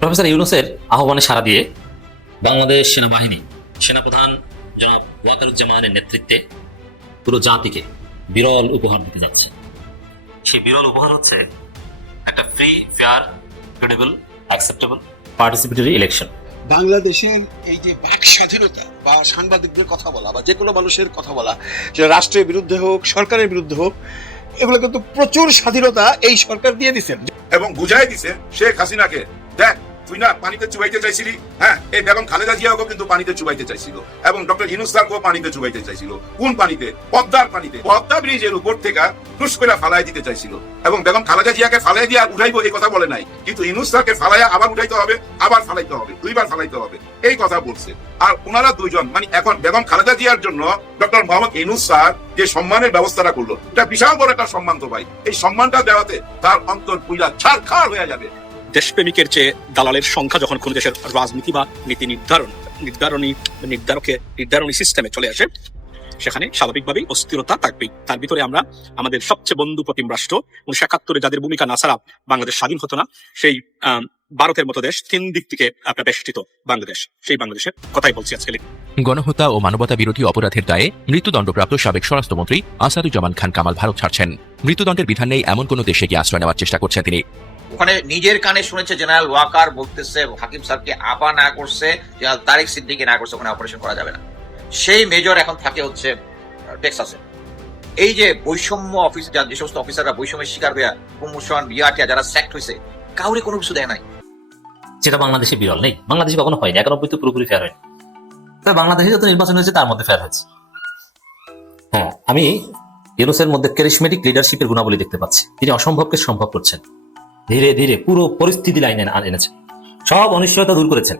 Professor ইউনূসের আহ্বানে সাড়া দিয়ে বাংলাদেশ সেনাবাহিনী সেনাপ্রধান জনাব ওয়াকারুজ্জামানের নেতৃত্বে পুরো জাতিকে বিরল উপহার দিতে যাচ্ছে। সেই বিরল উপহার হচ্ছে একটা free, fair, credible, acceptable, participatory election. বাংলাদেশের এই যে বাক স্বাধীনতা বা সাংবাদিকদের কথা বলা বা যে কোনো মানুষের কথা বলা, সেটা রাষ্ট্রের বিরুদ্ধে হোক, সরকারের বিরুদ্ধে হোক, এগুলো কিন্তু প্রচুর স্বাধীনতা এই সরকার দিয়ে দিচ্ছেন এবং বুঝাই দিছে শেখ হাসিনাকে, দেখ তুই না পানিতে চুবাইতে চাইছিলি, হ্যাঁ এই বেগম খালেদা জিয়াও কিন্তু পানিতে চুবাইতে চাইছিল এবং ডক্টর ইউনূস স্যারকেও পানিতে চুবাইতে চাইছিল। কোন পানিতে? পদ্মার পানিতে। পদ্মা ব্রিজের উপর থেকে টুস করে ফালাই দিতে চাইছিল এবং বেগম খালেদা জিয়াকে ফালাই দিয়ে আর উঠাইবো এই কথা বলে নাই, কিন্তু ইউনূস স্যারকে ফালাইয়া আবার উঠাইতে হবে, আবার ফালাইতে হবে, দুইবার ফালাইতে হবে, এই কথা বলছে। আর ওনারা দুইজন মানে এখন বেগম খালেদা জিয়ার জন্য ডক্টর মোহাম্মদ ইউনূস স্যার যে সম্মানের ব্যবস্থাটা করলো, এটা বিশাল বড় একটা সম্মান তো ভাই। এই সম্মানটা দেওয়াতে তার অন্তর পুইলা ছারখার হয়ে যাবে। দেশপ্রেমিকের চেয়ে দালালের সংখ্যা যখন কোন দেশের রাজনীতি বা নীতি নির্ধারণী সিস্টেমে চলে আসে, সেখানে স্বাভাবিকভাবেই অস্থিরতা থাকবেই। তার ভিতরে আমরা আমাদের সবচেয়ে বন্ধু প্রতিম রাষ্ট্র 1971 যাদের ভূমিকা না ছাড়া বাংলাদেশ স্বাধীন হতো না, সেই ভারতের মতো দেশ 3 দিক থেকে আপনার বেষ্টিত বাংলাদেশ, সেই বাংলাদেশের কথাই বলছি আজকে। গণহত্যা ও মানবতা বিরোধী অপরাধের দায়ে মৃত্যুদণ্ডপ্রাপ্ত সাবেক স্বরাষ্ট্রমন্ত্রী আসাদুজ্জামান খান কামাল ভারত ছাড়ছেন। মৃত্যুদণ্ডের বিধান নেই এমন কোন দেশে গিয়ে আশ্রয় নেওয়ার চেষ্টা করছেন তিনি। ওখানে নিজের কানে শুনেছে জেনারেল ওয়াকার বলতেছে হাকিম স্যারকে আপা না করছে, জেনারেল তারেক সিদ্দিকী না করছে, ওখানে অপারেশন করা যাবে না। সেই মেজর এখন থাকে হচ্ছে টেক্সাসে। এই যে বৈষম্য অফিস, যে সমস্ত অফিসাররা বৈষম্যের শিকার হয়ে প্রমোশন বিআরটিআ যারা স্যাক্ট হয়েছে, কাউরে কোনো কিছু দেয় নাই। যেটা বাংলাদেশে বিরল নেই, বাংলাদেশে কখনো হয়নি, 91 তো পুরোপুরি ফেয়ার হয়নি। তবে বাংলাদেশে যত নির্বাচন হয়েছে তার মধ্যে ফেয়ার হয়েছে। হ্যাঁ, আমি ইউনূসের মধ্যে ক্যারিশমেটিক লিডারশিপের গুণাবলী দেখতে পাচ্ছি। তিনি অসম্ভবকে সম্ভব করছেন, ধীরে ধীরে পুরো পরিস্থিতি লাইনে এনেছেন, সব অনিশ্চয়তা দূর করেছেন,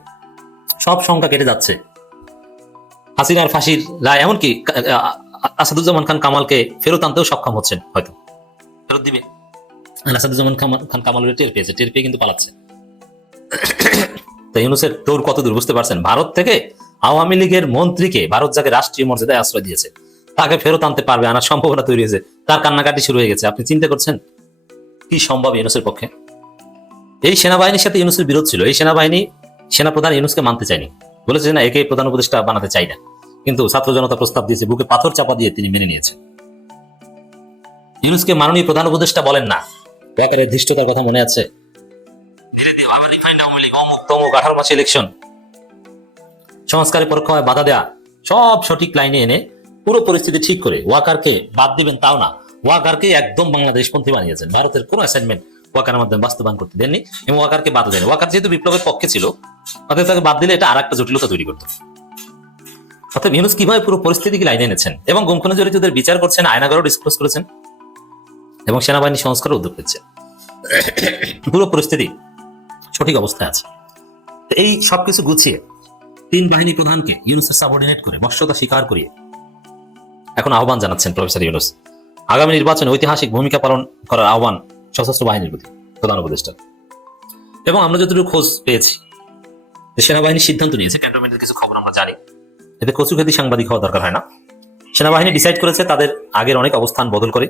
সব শঙ্কা কেটে যাচ্ছে। হাসিনার ফাঁসির রায়, এমনকি আসাদুজ্জামান খান কামালকে ফেরত আনতেও সক্ষম হচ্ছেন, হয়তো ফেরত দিবে। আসাদুজ্জামান খান কামাল টের পেয়েছে, টের পেয়ে কিন্তু পালাচ্ছে। তো ইউনূসের দৌড় কত দূর বুঝতে পারছেন? ভারত থেকে আওয়ামী লীগের মন্ত্রীকে ভারত যাকে রাষ্ট্রীয় মর্যাদায় আশ্রয় দিয়েছে, তাকে ফেরত আনতে পারবে, আনার সম্ভাবনা তৈরি হয়েছে, তার কান্নাকাটি শুরু হয়ে গেছে। আপনি চিন্তা করছেন কি সম্ভব ইউনূসের পক্ষে? এই সেনাবাহিনীর সাথে ইউনূসের বিরোধ ছিল। এই সেনাপ্রধান ইউনূসকে মানতে চায়নি, বলেছে না একে প্রধান উপদেষ্টা বানাতে চাই না, কিন্তু ছাত্র জনতা প্রস্তাব দিয়েছে, বুকে পাথর চাপা দিয়ে তিনি মেনে নিয়েছেন। ইউনূসকে মাননীয় প্রধান উপদেষ্টা বলেন না। ওয়াকারের ধৃষ্টতার কথা মনে আছে? ইলেকশন সংস্কারে পরোক্ষ হয় বাধা দেয়া, সব সঠিক লাইনে এনে পুরো পরিস্থিতি ঠিক করে ওয়াকারকে বাদ দিবেন তাও না, ওয়াকারকে একদম বাংলাদেশপন্থী বানিয়েছেন। ভারতের কোনো অ্যাসাইনমেন্ট ওয়াকারের মাধ্যমে বাস্তবায়ন করতে দেননি এবং ওয়াকারকে বাদ দেন। ওয়াকার যেহেতু বিপ্লবের পক্ষে ছিল, অতএব তাকে বাদ দিলে এটা আর একটা জটিলতা তৈরি করতো। অতএব ইউনূস কিভাবে পুরো পরিস্থিতিকে লাইনে এনেছেন এবং গুম খুনে জড়িতদের বিচার করছেন, আয়নাগারও ডিসক্লোজ করেছেন এবং সেনাবাহিনী সংস্কারের উদ্যোগ নিচ্ছেন। পুরো পরিস্থিতি সঠিক অবস্থায় আছে। এই সবকিছু গুছিয়ে 3 বাহিনী প্রধানকে ইউনূসের সাবঅর্ডিনেট করে বশ্যতা স্বীকার করিয়ে এখন আহ্বান জানাচ্ছেন প্রফেসর ইউনূস। আগামী নির্বাচনে ঐতিহাসিক ভূমিকা পালন করার আহ্বান সশস্ত্র বাহিনীর প্রতি প্রধান উপদেষ্টা। এবং আমরা যতটুকু খোঁজ পেয়েছি, সেনাবাহিনী সিদ্ধান্ত নিয়েছে, ক্যান্টনমেন্টের কিছু খবর আমরা জানি, এতে কচুখ্যাতি সাংবাদিক হওয়া দরকার হয় না। সেনাবাহিনী ডিসাইড করেছে তাদের আগের অনেক অবস্থান বদল করে,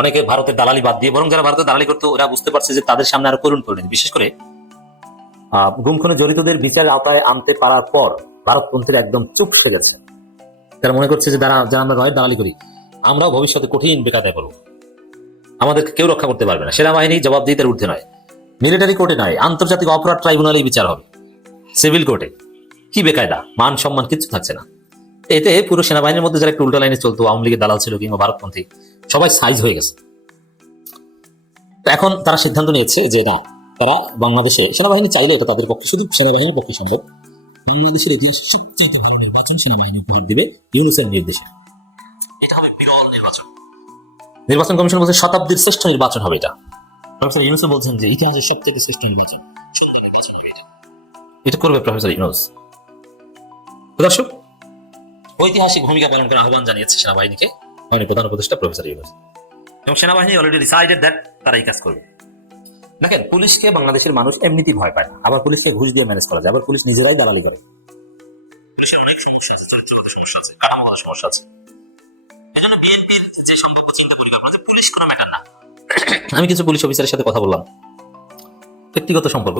অনেকে ভারতের দালালি বাদ দিয়ে, বরং যারা ভারতের দালালি করতো ওরা বুঝতে পারছে যে তাদের সামনে আরো করুণ পরিণতি, বিশেষ করে গুম খুনে জড়িতদের বিচারের আওতায় আনতে পারার পর ভারতপন্থীরা একদম চুপ হয়ে যাচ্ছে। তারা মনে করছে যে যারা আমরা রয়ের দালালি করি, আমরাও ভবিষ্যতে কঠিন বেকায়দায় পড়ব, আমাদেরকে কেউ রক্ষা করতে পারবে না। সেনাবাহিনী জবাবদিহিতার ঊর্ধ্বে নয়, মিলিটারি কোর্টে নয়, আন্তর্জাতিক অপরাধ ট্রাইব্যুনালেই বিচার হবে, সিভিল কোর্টে। কি বেকায়দা, মান সম্মান কিচ্ছু থাকছে না। এতে পুরো সেনাবাহিনীর মধ্যে যারা একটু উল্টো লাইনে চলতো, আওয়ামী লীগের দালাল ছিল কিংবা ভারতপন্থী, সবাই সাইজ হয়ে গেছে। এখন তারা সিদ্ধান্ত নিয়েছে যে না, তারা বাংলাদেশে সেনাবাহিনী চাইলে এটা তাদের পক্ষে, শুধু সেনাবাহিনীর পক্ষে সম্ভব, বাংলাদেশের ইতিহাসে সবচেয়ে ভালো নির্বাচন সেনাবাহিনী উপহার দিবে ইউনূসের নির্দেশে। এটা হবে বিরল নির্বাচন। নির্বাচন কমিশন বলছে শতাব্দীর শ্রেষ্ঠ নির্বাচন হবে এটা। প্রফেসর ইউনূস বলছেন যে ইতিহাসের সবথেকে শ্রেষ্ঠ নির্বাচন, সুন্দর নির্বাচন হবে এটা। এটা করবে প্রফেসর ইউনূস। দর্শক, ঐতিহাসিক ভূমিকা পালন করার আহ্বান জানিয়েছে সেনাবাহিনীকে মাননীয় প্রধান উপদেষ্টা প্রফেসর ইউনূস, এবং সেনাবাহিনী অলরেডি ডিসাইডেড দ্যাট তারা এই কাজ করবে। দেখেন, পুলিশকে বাংলাদেশের মানুষ এমনিতেই ভয় পায় না, আবার পুলিশকে ঘুষ দিয়ে ম্যানেজ করা যায়, আবার পুলিশ নিজেরাই দালালি করে। পুলিশের অনেক সমস্যা আছে, চরিত্রগত সমস্যা আছে, কাঠামোগত সমস্যা আছে। এজন্য বিএনপির যে সম্ভাব্য চিন্তা পরিকল্পনা, পুলিশ কোনো ম্যাটার না। আমি কিছু পুলিশ অফিসারের সাথে কথা বললাম, ব্যক্তিগত সম্পর্ক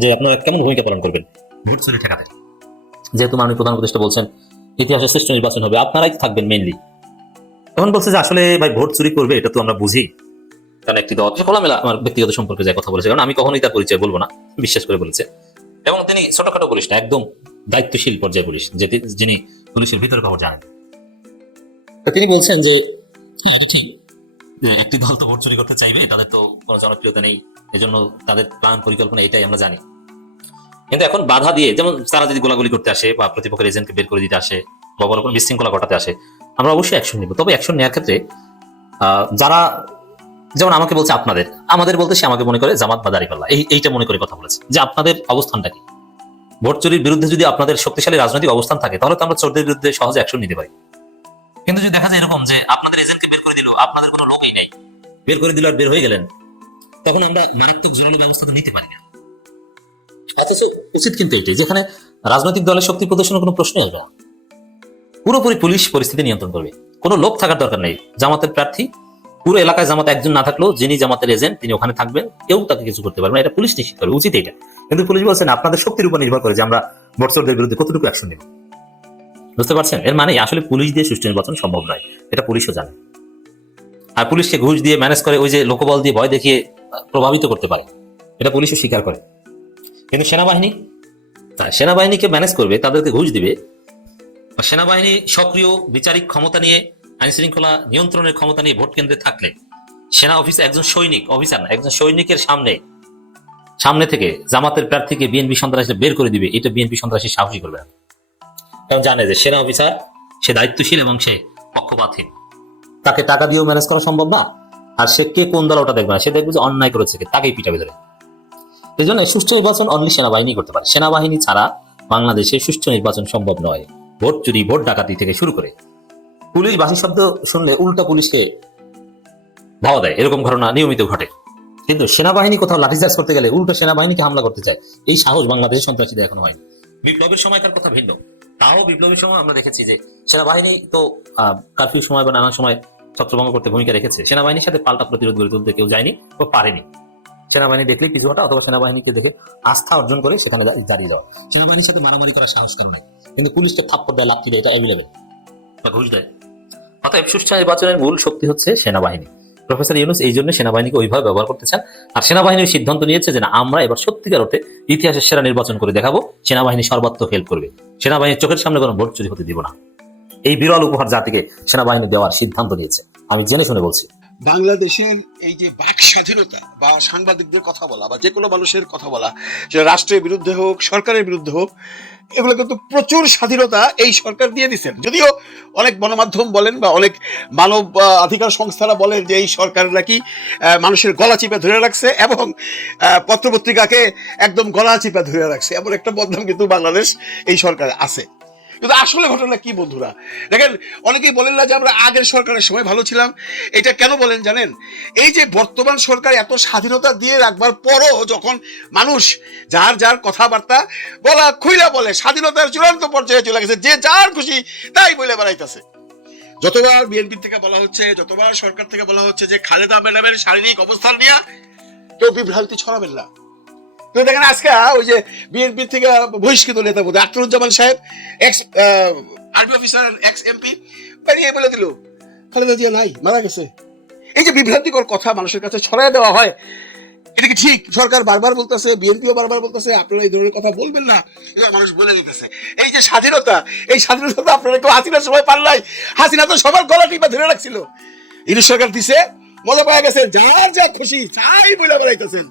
যে আপনারা কেমন ভূমিকা পালন করবেন ভোট চুরি ঠেকাতে। যেহেতু মাননীয় প্রধান উপদেষ্টা বলছেন ইতিহাসে শ্রেষ্ঠ নির্বাচন হবে, আপনারাই থাকবেন মেইনলি। তখন বলছে যে আসলে ভাই ভোট চুরি করবে এটা তো আমরা বুঝি, কারণ একটি দল খোলামেলা আমার ব্যক্তিগত সম্পর্কে যায় কথা বলেছে, কারণ আমি কখনোই তার পরিচয় বলবো না, বিশ্বাস করে বলেছে। এবং তিনি ছোটখাটো পুলিশ না, একদম দায়িত্বশীল পর্যায়ে পুলিশ, যিনি পুলিশের ভিতরে খবর জানেন। তিনি বলছেন যে একটি দল তো ভোট চুরি করতে চাইবে, তাদের তো কোনো জনপ্রিয়তা নেই, এজন্য তাদের প্ল্যান পরিকল্পনা এটাই আমরা জানি। কিন্তু এখন বাধা দিয়ে, যেমন তারা যদি গোলাগুলি করতে আসে বা প্রতিপক্ষের এজেন্টকে বের করে দিতে আসে বা বড় কোনো বিশৃঙ্খলা ঘটাতে আসে, আমরা অবশ্যই অ্যাকশন নিব। তবে অ্যাকশন নেওয়ার ক্ষেত্রে যারা, যেমন আমাকে বলছে আমাদের বলতে সে আমাকে মনে করে জামাত বা দাঁড়িপাল্লা, এইটা মনে করে কথা বলেছে যে আপনাদের অবস্থানটা কি। ভোট চুরির বিরুদ্ধে যদি আপনাদের শক্তিশালী রাজনৈতিক অবস্থান থাকে তাহলে তো আমরা চোরদের বিরুদ্ধে সহজে অ্যাকশন নিতে পারি। কিন্তু যদি দেখা যায় এরকম যে আপনাদের এজেন্টকে বের করে দিল, আপনাদের কোনো লোকই নাই, বের করে দিল আর বের হয়ে গেলেন, তখন আমরা মারাত্মক জোরালো ব্যবস্থা তো নিতে পারি না। উচিত কিন্তু এটাই, যেখানে রাজনৈতিক দলের শক্তি প্রদর্শনের কোনো প্রশ্ন হবে না, পুরোপুরি পুলিশ পরিস্থিতি নিয়ন্ত্রণ করবে, কোনো লোক থাকার দরকার নেই। জামাতের প্রার্থী পুরো এলাকায় জামাত একজন না থাকলেও যিনি জামাতের এজেন্ট তিনি ওখানে থাকবেন, কেউ তাকে কিছু করতে পারবে না, এটা পুলিশ নিশ্চিত করবে, উচিত এটা। কিন্তু পুলিশ বলছেন আপনাদের শক্তির উপর নির্ভর করে যে আমরা ভোট চোরদের বিরুদ্ধে কতটুকু অ্যাকশন নেব। বুঝতে পারছেন? এর মানে আসলে পুলিশ দিয়ে সুষ্ঠু নির্বাচন সম্ভব নয়, এটা পুলিশও জানে। আর পুলিশকে ঘুষ দিয়ে ম্যানেজ করে, ওই যে লোকবল দিয়ে ভয় দেখিয়ে প্রভাবিত করতে পারে, এটা পুলিশও স্বীকার করে। কিন্তু সেনাবাহিনীকে ম্যানেজ করবে, তাদেরকে ঘুষ দিবে। সেনাবাহিনী সক্রিয় বিচারিক ক্ষমতা নিয়ে, আইন শৃঙ্খলা নিয়ন্ত্রণের ক্ষমতা নিয়ে ভোট কেন্দ্রে থাকলে সেনা অফিসার, একজন সৈনিক, অফিসার না, একজন সৈনিকের সামনে থেকে জামাতের প্রার্থীকে বিএনপি সন্ত্রাসী বের করে দিবে, এটা বিএনপি সন্ত্রাসী সাহসী করবে না। কারণ জানে যে সেনা অফিসার সে দায়িত্বশীল এবং সে পক্ষপাতহীন, তাকে টাকা দিয়েও ম্যানেজ করা সম্ভব না। আর সে কে কোন দল ওটা দেখবে না, সে দেখবে যে অন্যায় করেছে তাকেই পিটাবে ধরে। এই জন্য সুষ্ঠু নির্বাচন অনলি সেনাবাহিনী করতে পারে, সেনাবাহিনী ছাড়া বাংলাদেশে সুষ্ঠু নির্বাচন সম্ভব নয়। ভোট চুরি, ভোট ডাকাতি থেকে শুরু করে পুলিশ বাঁশি শব্দ শুনলে উল্টা পুলিশকে ধাওয়া দেয়, এরকম ঘটনা নিয়মিত ঘটে। কিন্তু সেনাবাহিনী কোথাও লাঠিচার্জ করতে গেলে উল্টো সেনাবাহিনীকে হামলা করতে চায়, এই সাহস বাংলাদেশের সন্ত্রাসীদের এখনো হয়নি। বিপ্লবের সময়কার কথা ভিন্ন, তাও বিপ্লবের সময় আমরা দেখেছি যে সেনাবাহিনী তো কারফিউ সময় বা নানা সময় ছত্রভঙ্গ করতে ভূমিকা রেখেছে, সেনাবাহিনীর সাথে পাল্টা প্রতিরোধ গড়ে তুলতে কেউ যায়নি ও পারেনি। সেনাবাহিনী দেখলেই পিছু হটা, অথবা সেনাবাহিনীকে দেখে আস্থা অর্জন করে সেখানে দাঁড়িয়ে যাওয়া। সেনাবাহিনীর সাথে মারামারি করার সাহস কারণে, কিন্তু পুলিশকে থাপ্পড় দেয়, লাথি দেয়, এটা অ্যাভেলেবেল বা ঘুষ দেয়। অতএব সুষ্ঠু নির্বাচনের মূল শক্তি হচ্ছে সেনাবাহিনী। প্রফেসর ইউনূস এই জন্য সেনাবাহিনীকে ওইভাবে ব্যবহার করতে চান। আর সেনাবাহিনীর সিদ্ধান্ত নিয়েছে যে না, আমরা এবার সত্যিকার অর্থে ইতিহাসের সেরা নির্বাচন করে দেখাবো, সেনাবাহিনী সর্বাত্মক হেল্প করবে, সেনাবাহিনীর চোখের সামনে কোনো ভোট চুরি হতে দিব না। এই বিরল উপহার জাতিকে সেনাবাহিনী দেওয়ার সিদ্ধান্ত নিয়েছে, আমি জেনে শুনে বলছি। বাংলাদেশের এই যে বাক স্বাধীনতা বা সাংবাদিকদের কথা বলা বা যে কোনো মানুষের কথা বলা, সেটা রাষ্ট্রের বিরুদ্ধে হোক, সরকারের বিরুদ্ধে হোক, এগুলো কিন্তু প্রচুর স্বাধীনতা এই সরকার দিয়ে দিচ্ছেন। যদিও অনেক গণমাধ্যম বলেন বা অনেক মানব অধিকার সংস্থারা বলেন যে এই সরকার নাকি মানুষের গলা চিপে ধরে রাখছে এবং পত্রপত্রিকাকে একদম গলা চিপে ধরে রাখছে, এমন একটা বদনাম কিন্তু বাংলাদেশ এই সরকার আছে। কিন্তু আসলে ঘটনা কি বন্ধুরা, দেখেন, অনেকেই বলেন না যে আমরা আগের সরকারের সময় ভালো ছিলাম। এটা কেন বলেন জানেন? এই যে বর্তমান সরকার এত স্বাধীনতা দিয়ে রাখবার পরও যখন মানুষ যার যার কথাবার্তা বলা খুইলা বলে, স্বাধীনতার চূড়ান্ত পর্যায়ে চলে গেছে, যে যার খুশি তাই বলে বেড়াইতেছে। যতবার বিএনপি থেকে বলা হচ্ছে, যতবার সরকার থেকে বলা হচ্ছে যে খালেদা ম্যাডামের শারীরিক অবস্থান নিয়ে কেউ বিভ্রান্তি ছড়াবেন না। তো দেখেন আজকে ওই যে বিএনপি থেকে বহিষ্কৃত নেতা বোধ আখতারুজ্জামান সাহেব, ex army officer, x MP, বেরিয়ে বলে দিল খালেদা জিয়া নাই, মারা গেছে। এই যে বিভ্রান্তিকর কথা মানুষের কাছে ছড়াই দেওয়া হয়, এটা কি ঠিক? সরকার বারবার বলতেছে, বিএনপিও বারবার বলতেছে আপনারা এই ধরনের কথা বলবেন না, এটা মানুষ বলে দিতেছে। এই যে স্বাধীনতা, এই স্বাধীনতা আপনারা কেউ হাসিনার সময় পান নাই। হাসিনা তো সবার গলা টিপা ধরে রাখছিল, ইউনূস সরকার দিছে, মজা পাওয়া গেছে, যার যা খুশি তাই বলে বেড়াইতেছেন।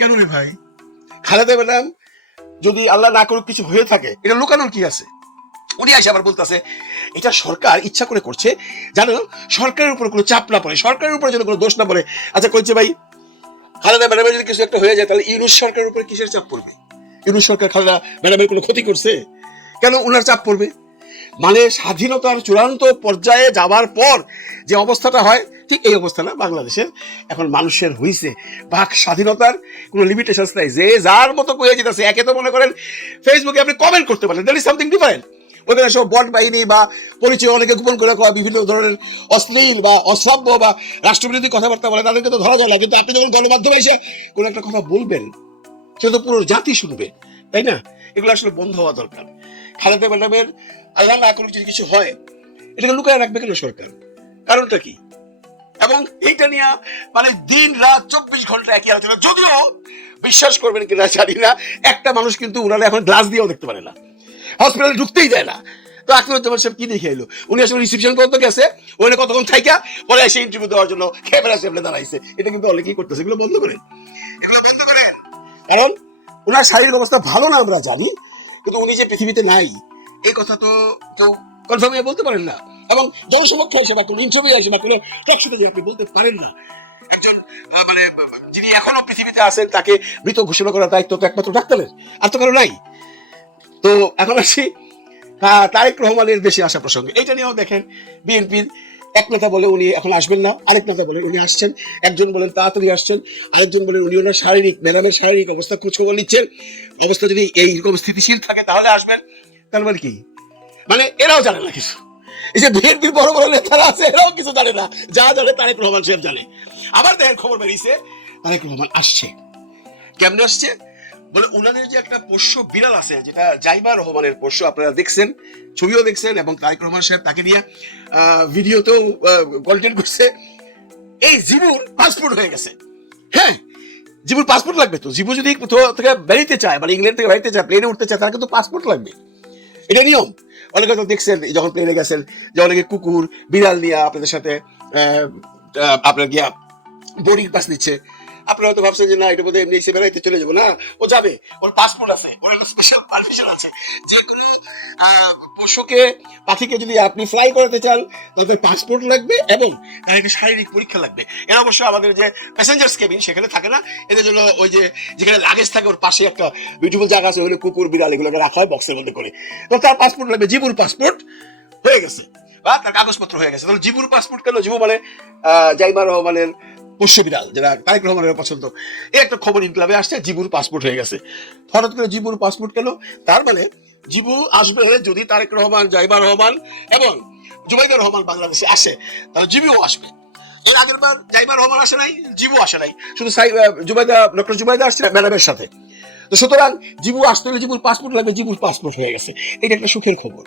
কেন রে ভাই? খালেদা ম্যাডাম যদি আল্লাহ না করুক কিছু হয়ে থাকে, এটা লুকানোর কি আছে? উনি আসে আবার বলতেছে এটা সরকার ইচ্ছা করে করছে, জানো, সরকারের উপর কোনো চাপ না পড়ে, সরকারের উপরে যেন কোনো দোষ না পড়ে। আচ্ছা কইছে ভাই, খালেদা ম্যাডামের যদি কিছু একটা হয়ে যায় তাহলে ইউনূস সরকারের উপরে কিসের চাপ পড়বে? ইউনূস সরকার খালেদা ম্যাডামের কোনো ক্ষতি করছে? কেন ওনার চাপ পড়বে? মানে স্বাধীনতার চূড়ান্ত পর্যায়ে যাবার পর যে অবস্থাটা হয়, ঠিক এই অবস্থা না বাংলাদেশের এখন মানুষের হইছে। বাক স্বাধীনতার কোনো লিমিটেশন নাই, যে যার মতো কয়ে যেতেছে। একে তো মনে করেন ফেসবুকে আপনি কমেন্ট করতে পারেন, দ্যাট ইজ সামথিং ডিফারেন্ট। ওখানে সব বট বাহিনী বা পরিচয় অনেকে গোপন করে কয় বিভিন্ন ধরনের অশ্লীল বা অসভ্য বা রাষ্ট্রবিরোধী কথাবার্তা বলে, তাদেরকে তো ধরা যায় না। কিন্তু আপনি যখন গণমাধ্যমে এসে কোনো একটা কথা বলবেন, সে তো পুরো জাতি শুনবে, তাই না? এগুলো আসলে বন্ধ হওয়া দরকার। খালেদা ম্যাডামের আল্লাহ না করুক যদি কিছু হয়, এটাকে লুকায় রাখবে কেন সরকার? কারণটা কি? এবং এইটা নিয়ে মানে দিন রাত 24 ঘন্টা একই আলোচনা। যদিও বিশ্বাস করবেন কিনা জানি না, একটা মানুষ কিন্তু উনারা এখন গ্লাস দিয়েও দেখতে পারে না, হসপিটালে ঢুকতেই দেয় না। তো আকিমুজ্জামান সাহেব কি দেখে এলো? উনি আসলে রিসেপশন পর্যন্ত গেছে, ওখানে কতক্ষণ থাইকা পরে এসে ইন্টারভিউ দেওয়ার জন্য ক্যামেরা সামনে দাঁড়াইছে। এটা কিন্তু অনেকেই করতেছে। এগুলো বন্ধ করেন, এগুলো বন্ধ করেন। কারণ ওনার শারীরিক অবস্থা ভালো না আমরা জানি, কিন্তু উনি যে পৃথিবীতে নাই এই কথা তো কেউ কনফার্ম বলতে পারেন না। এবং জনসমক্ষে এসে বা কোনো ইন্টারভিউ এসে বা কোনো টকশোতে আপনি বলতে পারেন না। একজন মানে যিনি এখনো পৃথিবীতে আছেন তাকে মৃত ঘোষণা করার দায়িত্ব তো একমাত্র ডাক্তারের, আর তো কারো নাই। তো এখন আসি তারেক রহমানের দেশে আসা প্রসঙ্গে। এইটা নিয়েও দেখেন বিএনপির এক নেতা বলে উনি এখন আসবেন না, আরেক নেতা বলে উনি আসছেন, একজন বলেন তাড়াতাড়ি আসছেন, আরেকজন বলেন উনি ওনার শারীরিক ম্যাডামের শারীরিক অবস্থা খোঁজখবর নিচ্ছেন, অবস্থা যদি এইরকম স্থিতিশীল থাকে তাহলে আসবেন। তার মানে কি? মানে এরাও জানে না কিছু। এই যে বিএনপির বড় বড় নেতারা আছে এরাও কিছু জানে না, যা জানে তারেক রহমান সাহেব জানে। আবার দেখেন খবর বেরিয়েছে তারেক রহমান আসছে। কেমনে আসছে? বলে উনাদের যে একটা পোষ্য বিড়াল আছে, যেটা জাইমা রহমানের পোষ্য, আপনারা দেখছেন, ছবিও দেখছেন, এবং তারেক রহমান সাহেব তাকে নিয়ে ভিডিওতেও কন্টেন্ট করছে। এই জিবুর পাসপোর্ট হয়ে গেছে। হ্যাঁ, জিবুর পাসপোর্ট লাগবে তো। জিবু যদি থেকে বেরিতে চায়, মানে ইংল্যান্ড থেকে বেরিতে চায়, প্লেনে উঠতে চায়, তার কিন্তু পাসপোর্ট লাগবে। এটা নিয়ম। অনেকে তো দেখছেন যখন প্লেনে গেছেন যে অনেকে কুকুর বিড়াল নিয়ে আপনাদের সাথে আপনার গিয়া বোর্ডিং পাস নিচ্ছে। আপনারা হয়তো ভাবছেন যে না, এটা বোধহয় এমনি বেড়াইতে চলে যাবো। না, ও যাবে, ওর পাসপোর্ট আছে, ওর একটা স্পেশাল পারমিশন আছে। যে কোনো পশুকে পাখিকে যদি আপনি ফ্লাই করাতে চান তাদের পাসপোর্ট লাগবে এবং তার একটা শারীরিক পরীক্ষা লাগবে। এরা অবশ্য আমাদের যে প্যাসেঞ্জার্স কেবিন সেখানে থাকে না, এদের জন্য ওই যে যেখানে লাগেজ থাকে ওর পাশে একটা বিউটিফুল জায়গা আছে, ওখানে কুকুর বিড়াল এগুলোকে রাখা হয় বক্সের মধ্যে করে। তো তার পাসপোর্ট লাগবে। জিবুর পাসপোর্ট হয়ে গেছে বা তার কাগজপত্র হয়ে গেছে। তাহলে জিবুর পাসপোর্ট কেন? জিবু মানে জাইমা রহমানের পোষ্য বিড়াল, যেটা তারেক রহমানের পছন্দ। এই একটা খবর ইনক্লাবে আসছে, জিবুর পাসপোর্ট হয়ে গেছে। হঠাৎ করে জিবুর পাসপোর্ট কেন? তার মানে জিবু আসবে যদি তারেক রহমান, জাইমা রহমান এবং জুবাইদা রহমান বাংলাদেশে আসে, তাহলে জিবিও আসবে। এর আগের বার জাইমা রহমান আসে নাই, জিবু আসে নাই, শুধু ডক্টর জুবাইদা আসছে ম্যাডামের সাথে। তো সুতরাং জিবু আসতে হলে জিবুর পাসপোর্ট লাগবে। জিবুর পাসপোর্ট হয়ে গেছে, এটা একটা সুখের খবর।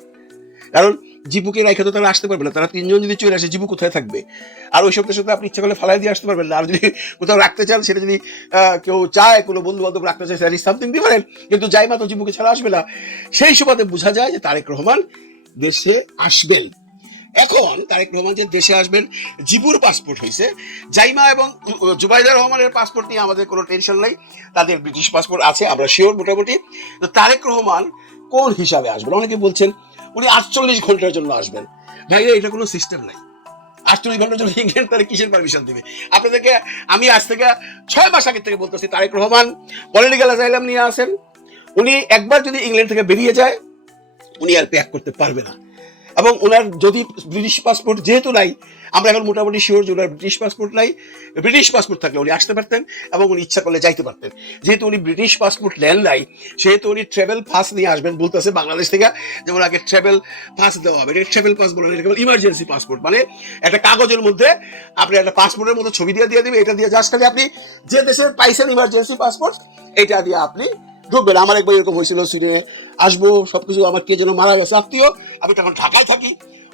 কারণ জিবুকে রেখে তো তারা আসতে পারবে না। তারা তিনজন যদি চলে আসে, জিবু কোথায় থাকবে? আর ওই সপ্তাহের সাথে আপনি ইচ্ছা করলে ফালাই দিয়ে আসতে পারবেন না। আর যদি কোথাও রাখতে চান, সেটা যদি কেউ চায়, কোনো বন্ধু বান্ধব রাখতে চায়, সেটা সামথিং ডিফারেন্ট। কিন্তু জাইমা তো জিবুকে ছাড়া আসবে না। সেই সুবাদে বোঝা যায় যে তারেক রহমান দেশে আসবেন। এখন তারেক রহমান যে দেশে আসবেন, জিবুর পাসপোর্ট হয়েছে। জাইমা এবং জুবাইদা রহমানের পাসপোর্ট নিয়ে আমাদের কোনো টেনশন নাই, তাদের ব্রিটিশ পাসপোর্ট আছে, আমরা শিওর মোটামুটি। তো তারেক রহমান কোন হিসাবে আসবেন? অনেকে বলছেন উনি 48 ঘন্টার জন্য আসবেন। ভাইরা, এটা কোনো সিস্টেম নাই। 48 ঘন্টার জন্য ইংল্যান্ড তারা কিসের পারমিশন দিবে? আপনাদেরকে আমি আজ থেকে 6 মাস আগে থেকে বলতেছি, তারেক রহমান পলিটিক্যাল অ্যাসাইলাম নিয়ে আসেন। উনি একবার যদি ইংল্যান্ড থেকে বেরিয়ে যায়, উনি আর প্যাক করতে পারবে না। এবং ওনার যদি ব্রিটিশ পাসপোর্ট যেহেতু নাই, আমরা এখন মোটামুটি শিওর যে ওনার ব্রিটিশ পাসপোর্ট নাই। ব্রিটিশ পাসপোর্ট থাকলে উনি আসতে পারতেন এবং উনি ইচ্ছা করলে যাইতে পারতেন। যেহেতু উনি ব্রিটিশ পাসপোর্ট নেন নাই, সেহেতু উনি ট্রাভেল পাস নিয়ে আসবেন বলতেছে বাংলাদেশ থেকে। যেমন আগে ট্রাভেল পাস দেওয়া হবে, এটা ট্রাভেল পাস বলেন, এটা কেবল ইমার্জেন্সি পাসপোর্ট। মানে একটা কাগজের মধ্যে আপনি একটা পাসপোর্টের মতো ছবি দিয়ে দিবে, এটা দিয়ে জাস্ট খালি আপনি যে দেশে পাইছেন ইমার্জেন্সি পাসপোর্ট, এটা দিয়ে আপনি ঢুকবেন। আমার একবার এরকম হয়েছিল, শুনে আসবো সবকিছু, আমার কে যেন মারা গেছে আত্মীয়, আমি তখন ঢাকায় থাকি।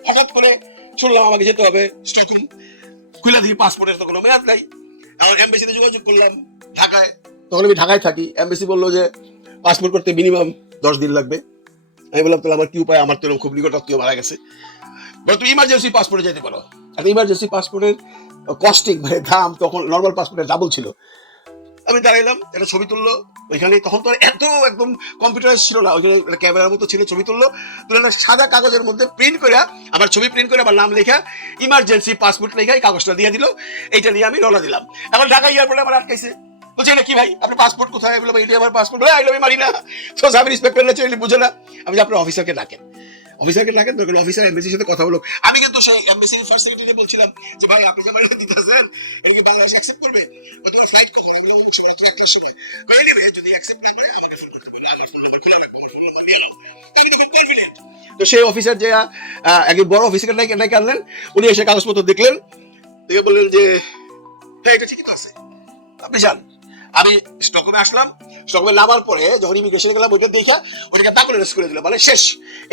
হঠাৎ করে শুনলাম আমাকে যেতে হবে স্টকহোম। খুলে দিই, পাসপোর্টের তো কোনো মেয়াদ নাই। আমার এমবেসিতে যোগাযোগ করলাম ঢাকায়, তখন আমি ঢাকায় থাকি। এমবেসি বললো যে পাসপোর্ট করতে মিনিমাম 10 দিন লাগবে। আমি বললাম তাহলে আমার কি উপায়, আমার তো খুব নিকট আত্মীয় মারা গেছে। বলে তুমি ইমার্জেন্সি পাসপোর্টে যেতে পারো। আর ইমার্জেন্সি পাসপোর্টের কস্টিং মানে দাম তখন নর্মাল পাসপোর্টের ডাবল ছিল। আমি দাঁড়াইলাম, একটা ছবি তুললো ওইখানে। তখন তো এত একদম কম্পিউটার ছিল না, ওইখানে ক্যামেরার মতো ছিল। ছবি তুললো, তুলে সাদা কাগজের মধ্যে প্রিন্ট করে আমার ছবি প্রিন্ট করে আমার নাম লেখা, ইমার্জেন্সি পাসপোর্ট লেখা, এই কাগজটা দিয়ে দিল। এইটা নিয়ে আমি রওনা দিলাম। এখন ঢাকা এয়ারপোর্টে আমার আটকাইছে, বলছে এটা কি ভাই, আপনার পাসপোর্ট কোথায়? বললাম এটা আমার পাসপোর্ট। বলে আমি মারি না, তো সাব ইন্সপেক্টর চলে বুঝে না। আমি আপনার অফিসারকে ডাকেন, অফিসারকে ডাকেন। তখন অফিসার এমবেসির সাথে কথা বলো। আমি কিন্তু সেই এমবেসির ফার্স্ট সেক্রেটারি বলছিলাম যে ভাই আপনি যে মারিনা দিতেছেন, এটা কি বাংলাদেশ অ্যাকসেপ্ট করবে? তোমার ফ্লাইট কখন? রাত্রি 1টার সময়। যদি অ্যাকসেপ্ট না করে আমাকে ফোন করতে হবে, আমার ফোন নাম্বার খোলা রাখবো, আমার ফোন নাম্বার নিয়ে নাও। আমি তখন কনফিডেন্ট তো সেই অফিসার যে একজন বড় অফিসার নাকি আনলেন, উনি এসে কাগজপত্র দেখলেন, দেখে বললেন যে হ্যাঁ এটা ঠিকই তো আছে, আপনি যান। আমি স্টকহোমে আসলাম, স্টকহোমে নামার পরে যখন ইমিগ্রেশনে গেলাম ওইটা দেখা ওটাকে বাকলে রেস্ট করে দিলাম, মানে শেষ,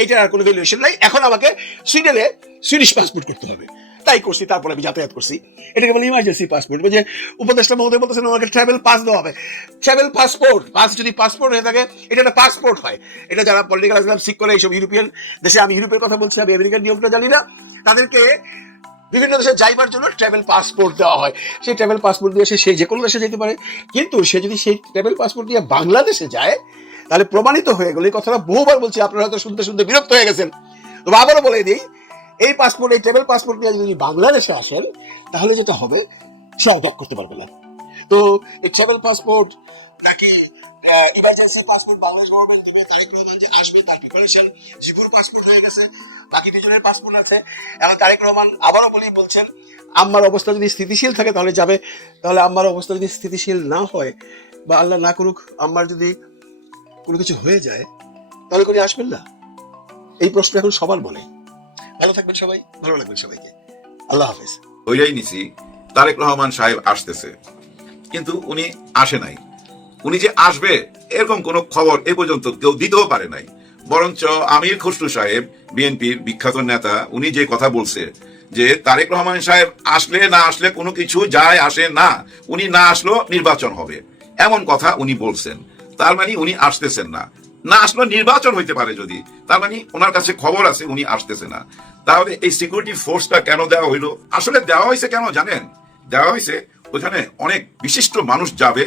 এইটার আর কোনো ভ্যালুয়েশন নাই, এখন আমাকে সুইডেনে সুইডিশ পাসপোর্ট করতে হবে। তাই করছি, তারপরে আমি যাতায়াত করছি। এটাকে বলে ইমার্জেন্সি পাসপোর্ট। যে উপদেষ্টা মহোদয় বলতেছেন আমাকে ট্রাভেল পাস দেওয়া হবে, ট্রাভেল পাসপোর্ট, পাস যদি পাসপোর্ট হয়ে থাকে এটা একটা পাসপোর্ট হয়। এটা যারা পলিটিক্যাল আসলাম শিখ করে এইসব ইউরোপিয়ান দেশে, আমি ইউরোপের কথা বলছি, আমি আমেরিকার নিয়মটা জানি না, তাদেরকে বিভিন্ন দেশে যাইবার জন্য ট্রাভেল পাসপোর্ট দেওয়া হয়। সেই ট্রাভেল পাসপোর্ট দিয়ে সে যে কোনো দেশে যেতে পারে। কিন্তু সে যদি সেই ট্রাভেল পাসপোর্ট দিয়ে বাংলাদেশে যায় তাহলে প্রমাণিত হয়ে গেল, এই কথাটা বহুবার বলছি, আপনারা হয়তো শুনতে শুনতে বিরক্ত হয়ে গেছেন, তো আবারও বলে দিই, এই পাসপোর্ট, এই ট্রাভেল পাসপোর্ট নিয়ে যদি বাংলাদেশে আসেন তাহলে যেটা হবে সে আর ব্যাক করতে পারবে না। তো এই ট্রাভেল পাসপোর্ট নাকি ইমার্জেন্সি পাসপোর্ট বাংলাদেশ গভর্নমেন্ট দেবে, তারেক রহমান যে আসবে তার প্রিপারেশন শিপুর পাসপোর্ট হয়ে গেছে, বাকি দুজনের পাসপোর্ট আছে। এখন তারেক রহমান আবারও বলছেন আম্মার অবস্থা যদি স্থিতিশীল থাকে তাহলে যাবে, তাহলে আম্মার অবস্থা যদি স্থিতিশীল না হয় বা আল্লাহ না করুক আম্মার যদি কোনো কিছু হয়ে যায় তাহলে করে আসবেন না? এই প্রশ্ন এখন সবার মনে। ভালো থাকবেন সবাই, ভালো লাগবেন সবাইকে, আল্লাহ হাফেজ। ওইটাই নিছি, তারেক রহমান সাহেব আসতেছে, কিন্তু উনি আসে নাই। উনি যে আসবে এরকম কোন খবর এ পর্যন্ত কেউ দিতেও পারে নাই। বরঞ্চ আমির খসরু সাহেব, বিএনপির বিখ্যাত নেতা, উনি যে কথা বলছে যে তারেক রহমান সাহেব আসলে না আসলে কোনো কিছু যায় আসে না, উনি না আসলেও নির্বাচন হবে, এমন কথা উনি বলছেন। তার মানে উনি আসতেছেন না, না আসলে নির্বাচন হইতে পারে যদি, তার মানে ওনার কাছে খবর আছে উনি আসতেছে না। তাহলে এই সিকিউরিটি ফোর্সটা কেন দেওয়া হইলো? আসলে দেওয়া হয়েছে কেন জানেন? দেওয়া হয়েছে ওইখানে অনেক বিশিষ্ট মানুষ যাবে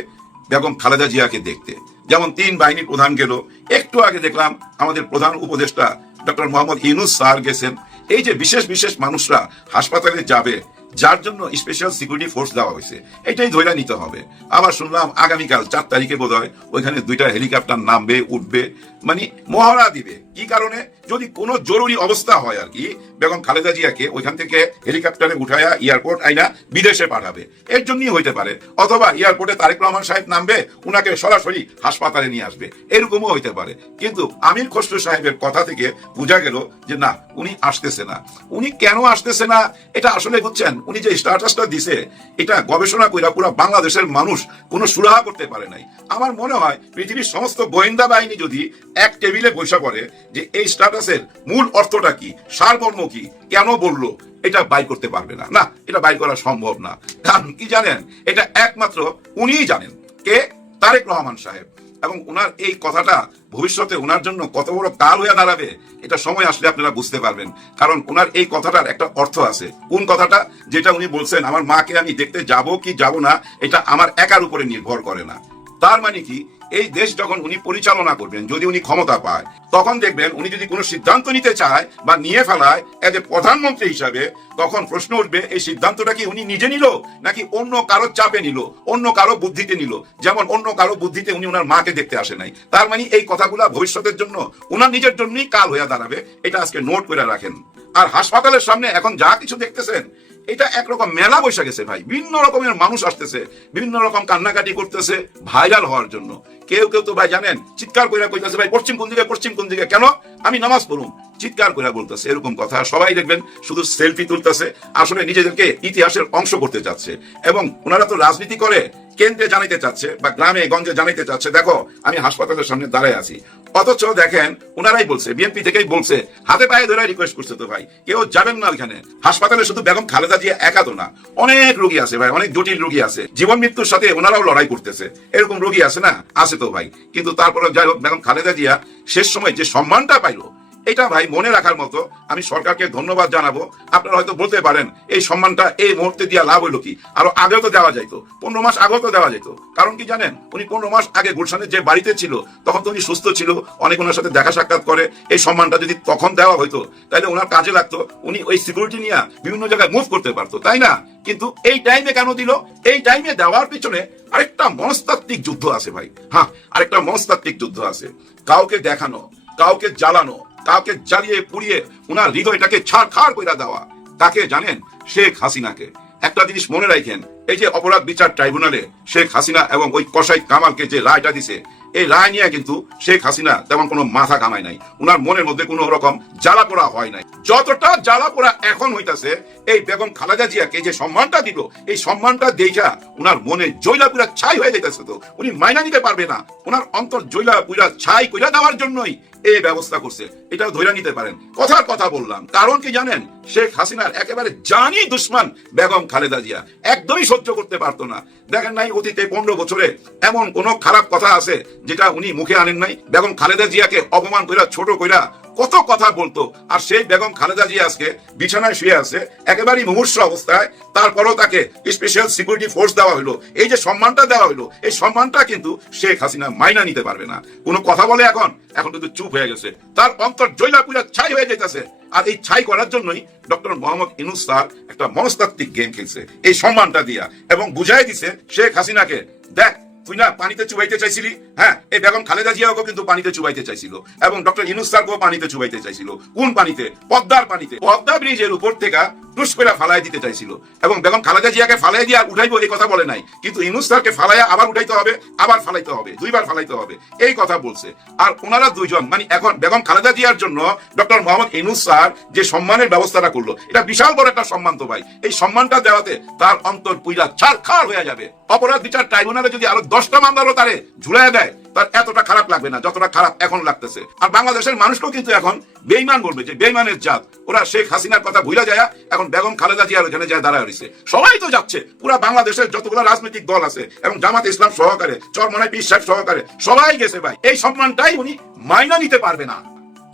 বেগম খালেদা জিয়াকে দেখতে। যেমন 3 বাহিনীর প্রধান গেল, একটু আগে দেখলাম আমাদের প্রধান উপদেষ্টা ডক্টর মোহাম্মদ ইউনূস স্যার গেছেন। এই যে বিশেষ বিশেষ মানুষরা হাসপাতালে যাবে, যার জন্য স্পেশাল সিকিউরিটি ফোর্স দেওয়া হয়েছে, এটাই ধরে নিতে হবে। আবার শুনলাম আগামীকাল 4 তারিখে বোধহয় ওইখানে 2টা হেলিকপ্টার নামবে, উঠবে, মানে মহড়া দিবে। কি কারণে? যদি কোনো জরুরি অবস্থা হয় আর কি, বেগম খালেদা জিয়াকে ওইখান থেকে হেলিকপ্টারে উঠায়া এয়ারপোর্ট আইনা বিদেশে পাঠাবে, এর জন্যই হইতে পারে। অথবা এয়ারপোর্টে তারেক রহমান সাহেব নামবে, উনাকে সরাসরি হাসপাতালে নিয়ে আসবে, এরকমও হইতে পারে। কিন্তু আমির খসরু সাহেবের কথা থেকে বোঝা গেল যে না, উনি আসতেছে না। উনি কেন আসতেছে না এটা আসলে বুঝছেন? উনি যে স্ট্যাটাসটা দিছে এটা গবেষণা কইরা পুরো বাংলাদেশের মানুষ কোনো সুরাহা করতে পারে নাই। আমার মনে হয় পৃথিবীর সমস্ত গোয়েন্দা বাহিনী যদি এক টেবিলে বসে পড়ে যে এই স্ট্যাটাসের মূল অর্থটা কি, সারমর্ম কি, কেন বললো, এটা বাইর করতে পারবে না। না, এটা বাইর করা সম্ভব না। কারণ কি জানেন? এটা একমাত্র উনিই জানেন। কে? তারেক রহমান সাহেব। এবং ওনার এই কথাটা ভবিষ্যতে ওনার জন্য কত বড় কাল হয়ে দাঁড়াবে এটা সময় আসলে আপনারা বুঝতে পারবেন। কারণ ওনার এই কথাটার একটা অর্থ আছে। কোন কথাটা? যেটা উনি বলছেন আমার মাকে আমি দেখতে যাব কি যাব না এটা আমার একার উপরে নির্ভর করে না। তার মানে কি, এই দেশ যখন উনি পরিচালনা করবেন, যদি উনি ক্ষমতা পায়, তখন দেখবেন উনি যদি কোনো সিদ্ধান্ত নিতে চায় বা নিয়ে ফেলায় এজ এ প্রধানমন্ত্রী হিসাবে, তখন প্রশ্ন উঠবে এই সিদ্ধান্তটা কি উনি নিজে নিল নাকি অন্য কারো চাপে নিল, অন্য কারো বুদ্ধিতে নিল। যেমন অন্য কারো বুদ্ধিতে উনি ওনার মাকে দেখতে আসে নাই। তার মানে এই কথাগুলা ভবিষ্যতের জন্য ওনার নিজের জন্যই কাল হয়ে দাঁড়াবে, এটা আজকে নোট করে রাখেন। আর হাসপাতালের সামনে এখন যা কিছু দেখতেছেন এটা একরকম মেলা বসে গেছে ভাই। বিভিন্ন রকমের মানুষ আসতেছে, বিভিন্ন রকম কান্নাকাটি করতেছে ভাইরাল হওয়ার জন্য। কেউ কেউ তো ভাই জানেন চিৎকার কইরা কইতেছে ভাই পশ্চিম কোন দিকে, পশ্চিম কোন দিকে, কেন আমি নামাজ পড়ুম, চিৎকার কইরা বলতেছে এরকম কথা। সবাই দেখবেন শুধু সেলফি তুলতেছে, আসলে নিজেদেরকে ইতিহাসের অংশ করতে চাচ্ছে। এবং ওনারা তো রাজনীতি করে কেন্দ্রে জানাইতে চাচ্ছে বা গ্রামে গঞ্জে জানাইতে চাচ্ছে দেখো আমি হাসপাতালের সামনে দাঁড়ায় আছি। অথচ দেখেন ওনারাই বলছে, বিএনপি থেকেই বলছে, হাতে পায়ে ধরে রিকোয়েস্ট করছে তো ভাই কেউ যাবেন না ওইখানে হাসপাতালে। শুধু বেগম খালেদা জিয়া একা তো না, অনেক রোগী আছে ভাই, অনেক জটিল রোগী আছে, জীবন মৃত্যুর সাথে ওনারাও লড়াই করতেছে, এরকম রোগী আছে না? আছে তো ভাই। কিন্তু তারপরে যাই হোক, বেগম খালেদা জিয়া শেষ সময় যে সম্মানটা পাইলো এটা ভাই মনে রাখার মতো। আমি সরকারকে ধন্যবাদ জানাবো। আপনারা হয়তো বলতে পারেন এই সম্মানটা এই মুহূর্তে দিয়া লাভ হইলো কি, আরো আগেও তো দেওয়া যাইতো, 15 মাস আগেও তো দেওয়া যেত। কারণ কি জানেন? উনি 15 মাস আগে গুলশানের যে বাড়িতে ছিল তখন তো উনি সুস্থ ছিল, অনেক ওনার সাথে দেখা সাক্ষাৎ করে। এই সম্মানটা যদি তখন দেওয়া হইতো তাহলে ওনার কাজে লাগতো, উনি ওই সিকিউরিটি নিয়ে বিভিন্ন জায়গায় মুভ করতে পারতো, তাই না? কিন্তু এই টাইমে কেন দিল? এই টাইমে দেওয়ার পিছনে আরেকটা মনস্তাত্ত্বিক যুদ্ধ আছে ভাই। হ্যাঁ, আরেকটা মনস্তাত্ত্বিক যুদ্ধ আছে। কাউকে দেখানো, কাউকে জ্বালানো, কাউকে জ্বালিয়ে পুড়িয়ে ওনার হৃদয়টাকে ছাড়খাড় কইরা দেওয়া। কাকে জানেন? শেখ হাসিনাকে। একটা জিনিস মনে রাখেন, এই যে অপরাধ বিচার ট্রাইব্যুনালে শেখ হাসিনা এবং ওই কসাই কামালকে যে রায়টা দিছে, এই রায় নিয়ে কিন্তু শেখ হাসিনা তেমন কোনো মাথা কামায় নাই, উনার মনের মধ্যে কোনো রকম জ্বালা পোড়া হয় নাই। যতটা জ্বালা পোড়া এখন হইতাছে এই বেগম খালেদা জিয়াকে যে সম্মানটা দিল, এই সম্মানটা দেখা উনার মনে জৈলা পুরা ছাই হয়ে যাইতেছে। তো উনি মাইনা নিতে পারবে না, উনার অন্তর জৈলা পুরা ছাই কইরা দেওয়ার জন্যই এই ব্যবস্থা করছে। এটাও ধৈর্য নিতে পারেন। কথার কথা বললাম, কারণ কি জানেন, শেখ হাসিনার একেবারে জানি দুশ্মন বেগম খালেদা জিয়া, একদমই সহ্য করতে পারতো না। দেখেন নাই অতীতে 15 বছরে এমন কোন খারাপ কথা আছে যেটা উনি মুখে আনেন নাই? বেগম খালেদা জিয়াকে অপমান কইরা, ছোট কইরা কত কথা বলতো। আর সেই বেগম খালেদা জিয়া আজকে বিছানায় শুয়ে আছে একেবারেই মুমূর্ষু অবস্থায়, তারপরও তাকে স্পেশাল সিকিউরিটি ফোর্স দেওয়া হলো। এই যে সম্মানটা দেওয়া হলো, এই সম্মানটা কিন্তু শেখ হাসিনা মাইনা নিতে পারবে না। কোনো কথা বলে এখন কিন্তু চুপ হয়ে গেছে, তার অন্তর জৈলা পুরা ছাই হয়ে যেতেছে। আর এই ছাই করার জন্যই ডক্টর মোহাম্মদ ইউনূস স্যার একটা মনস্তাত্ত্বিক গেম খেলছে এই সম্মানটা দিয়া, এবং বুঝাই দিছে শেখ হাসিনাকে, দেখ তুই না পানিতে চুবাইতে চাইছিলি, হ্যাঁ এই বেগম খালেদা জিয়াও কিন্তু পানিতে চুবাইতে চাইছিল, এবং ডক্টর ইউনূস স্যারকেও পানিতে চুবাইতে চাইছিল। কোন পানিতে? পদ্মার পানিতে। পদ্মা ব্রিজের উপর থেকে টুস করে ফালাই দিতে চাইছিল, এবং বেগম খালেদা জিয়াকে ফালাই দিয়ে উঠাইবো এই কথা বলে নাই, কিন্তু ইউনূস স্যারকে ফালাইয়া আবার উঠাইতে হবে, আবার ফালাইতে হবে, 2 বার ফালাইতে হবে, এই কথা বলছে। আর ওনারা দুইজন, মানে এখন বেগম খালেদা জিয়ার জন্য ডক্টর মোহাম্মদ ইউনূস স্যার যে সম্মানের ব্যবস্থাটা করলো, এটা বিশাল বড় একটা সম্মান। তো ভাই, এই সম্মানটা দেওয়াতে তার অন্তর পুইরা ছারখার হয়ে যাবে। অপরাধ বিচার ট্রাইব্যুনালে যদি আরো 10টা মামলারও তারে ঝুলাই দেয়, তার এতটা খারাপ লাগবে না যতটা খারাপ এখন লাগতেছে। আর বাংলাদেশের মানুষকেও কিন্তু এখন বেঈমান বলবে, যে বেঈমানের জাত। ওরা শেখ হাসিনার কথা ভুলে যায়, এখন বেগম খালেদা জিয়ার ওখানে যায় দাঁড়ায় রয়েছে। সবাই তো যাচ্ছে, পুরা বাংলাদেশের যতগুলো রাজনৈতিক দল আছে এবং জামাত ইসলাম সহকারে, চরমনাই পীর সাহেব সহকারে সবাই গেছে। ভাই, এই সম্মানটাই উনি মাইনা নিতে পারবে না।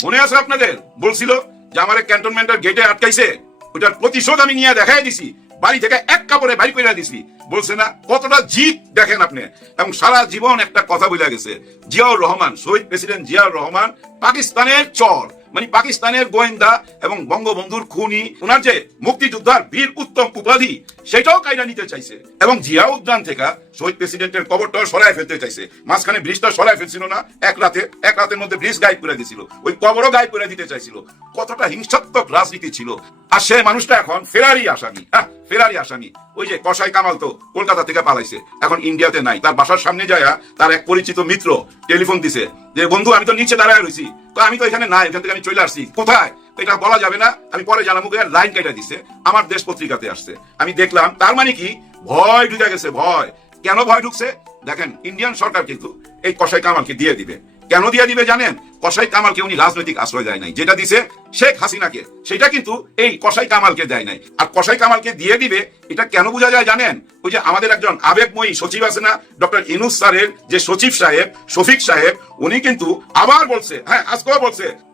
মনে আছে আপনাদের? বলছিল যে আমার ক্যান্টনমেন্টের গেটে আটকাইছে, ওইটার প্রতিশোধ আমি নিয়ে দেখাই দিছি, বাড়ি থেকে এক কাপড়ে বাড়ি করে দিছি। বলছে না কতটা জিদ দেখেন আপনি। এবং সারা জীবন একটা কথা বলে গেছে, জিয়াউর রহমান, শহীদ প্রেসিডেন্ট জিয়াউর রহমান পাকিস্তানের চর, মানে পাকিস্তানের গোয়েন্দা এবং বঙ্গবন্ধুর খুনি, ওনার যে মুক্তিযোদ্ধার বীর উত্তম উপাধি, সেটাও কায়দা নিতে চাইছে। এবং জিয়া উদ্যান থেকে শহীদ প্রেসিডেন্টের কবরটাও সরায় ফেলতে চাইছে। মাঝখানে ব্রিজটা সরায় ফেলছিল না, এক রাতের মধ্যে ব্রিজ গায়েব করে দিয়েছিল, ওই কবরও গায়েব করে দিতে চাইছিল। কতটা হিংসাত্মক রাজনীতি ছিল। আর সে মানুষটা এখন ফেরারি আসামি, ফেরারি আসামি। ওই যে কসাই কামাল তো কলকাতা থেকে পালাইছে, এখন ইন্ডিয়াতে নাই। তার বাসার সামনে যায় তার এক পরিচিত মিত্র টেলিফোন দিছে যে বন্ধু আমি তো নিচে দাঁড়ায় রয়েছি, তো আমি তো এখানে নাই, এখান থেকে আমি চলে আসছি। কোথায় এটা বলা যাবে না, আমি পরে জানাবো। লাইন কেটে দিছে, আমার দেশ পত্রিকাতে আসছে, আমি দেখলাম। তার মানে কি ভয় ঢুকে গেছে। ভয় কেন ভয় ঢুকছে? দেখেন, ইন্ডিয়ান সরকার কিন্তু এই কসাই কামালকে দিয়ে দিবে। কেন দিয়ে দিবে জানেন? কসাই কামালকে উনি রাজনৈতিক আশ্রয় দেয় নাই, যেটা দিছে শেখ হাসিনাকে, সেটা কিন্তু এই কসাই কামালকে দেয় নাই। আর কসাই কামালকে দিয়ে দিবে এটা কেন বোঝা যায় জানেন? ওই যে আমাদের একজন আবেগময়ী সচিব আছে না, ডক্টর ইউনূস স্যারের যে সচিব সাহেব, শফিক সাহেব, উনি কিন্তু আবার বলছে,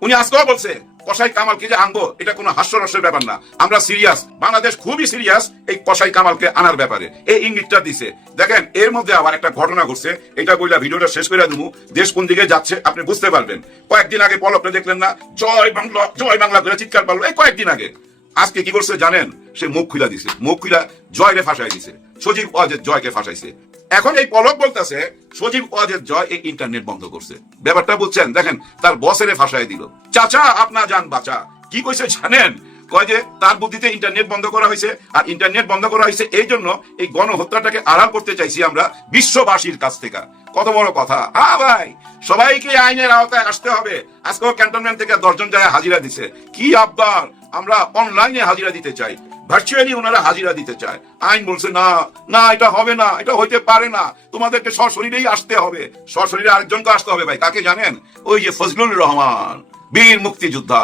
উনি আজকেও বলছে কসাই কামালকে যে আনবো এটা কোনো হাস্যরসের ব্যাপার না, আমরা সিরিয়াস, বাংলাদেশ খুবই সিরিয়াস এই কসাই কামালকে আনার ব্যাপারে, এই ইঙ্গিতটা দিছে। দেখেন, এর মধ্যে আবার একটা ঘটনা ঘটছে, এটা বইলা ভিডিওটা শেষ করে দেবো। দেশ কোন দিকে যাচ্ছে আপনি বুঝতে পারবেন। কয়েকদিন আগে পলকটা দেখলেন না, জয় বাংলা জয় বাংলা করে চিৎকার পারলো, এই কয়েকদিন আগে। আজকে কি করছে জানেন? সে মুখ খুলা দিছে, মুখ খুলা জয়রে ফাঁসাই দিছে, সজীব ওয়াজেদ জয়কে ফাঁসাইছে। এখন এই পলক বলতেছে সজীব ওয়াজেদ জয় এই ইন্টারনেট বন্ধ করছে। ব্যাপারটা বুঝছেন? দেখেন, তার বসেরে ফাঁসাই দিল। চাচা আপনা জান বাঁচা, কি কইছে জানেন? কয় যে তার বুদ্ধিতে ইন্টারনেট বন্ধ করা হয়েছে, আর ইন্টারনেট বন্ধ করা হয়েছে এই জন্য এই গণহত্যাটাকে আড়াল করতে চাইছি আমরা বিশ্ববাসীর কাছ থেকে। কত বড় কথা! হ্যাঁ ভাই, সবাইকে আইনের আওতায় আসতে হবে। আজকেও ক্যান্টনমেন্ট থেকে 10 জন যায় হাজিরা দিছে। কি আবদার, আমরা অনলাইনে হাজিরা দিতে চাই, ভার্চুয়ালি ওনারা হাজিরা দিতে চায়। আইন বলছে না না, এটা হবে না, এটা হইতে পারে না, তোমাদেরকে সশরীরেই আসতে হবে। সশরীরে আরেকজনকে আসতে হবে ভাই, কাকে জানেন? ওই যে ফজলুর রহমান, বীর মুক্তিযোদ্ধা।